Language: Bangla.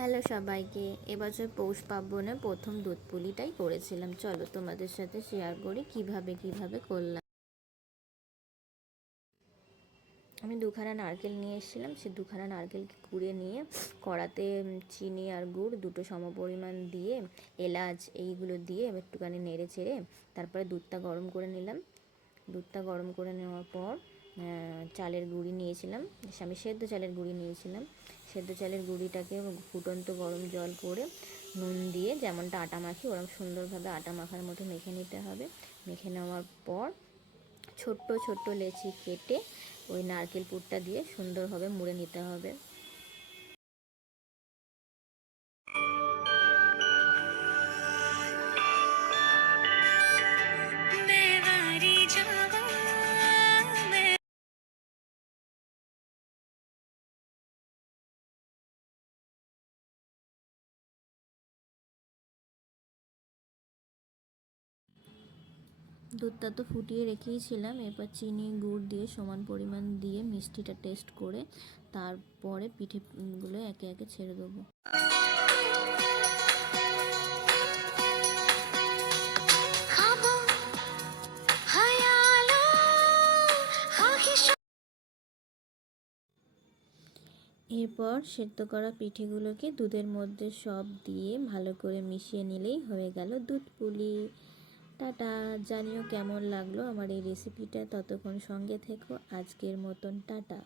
হ্যালো সবাইকে। এবছর পৌষ পার্বণে প্রথম দুধ পুলিটাই করেছিলাম। চলো তোমাদের সাথে শেয়ার করি কিভাবে করলাম। আমি দুখানা নারকেল নিয়ে এসেছিলাম। সে দুখানা নারকেলকে কুড়ে নিয়ে কড়াতে চিনি আর গুড় দুটো সমপরিমাণ দিয়ে, এলাচ এইগুলো দিয়ে একটুখানি নেড়ে চেড়ে তারপরে দুধটা গরম করে নিলাম। দুধটা গরম করে নেওয়ার পর চালের গুঁড়ি নিয়েছিলাম। আমি সেদ্ধ চালের গুঁড়ি নিয়েছিলাম। সেদ্ধ চালের গুঁড়িটাকে ফুটন্ত গরম জল করে নুন দিয়ে যেমনটা আটা মাখি ওরকম সুন্দরভাবে আটা মাখার মতো মেখে নিতে হবে। মেখে নেওয়ার পর ছোট্ট ছোট্ট লেচি কেটে ওই নারকেল পুরটা দিয়ে সুন্দরভাবে মুড়ে নিতে হবে। দুধটা তো ফুটিয়ে রেখেইছিলাম। এরপর চিনি গুড় দিয়ে সমান পরিমাণ দিয়ে মিষ্টিটা টেস্ট করে তারপরে পিঠেগুলো একে একে ছেড়ে দেবো। এরপর সেদ্ধ করা পিঠেগুলোকে দুধের মধ্যে সব দিয়ে ভালো করে মিশিয়ে নিলেই হয়ে গেল দুধ পুলি। টাটা। জানিও কেমন লাগলো আমার এই রেসিপিটা। ততক্ষণ সঙ্গে থেকো। আজকের মতন টাটা।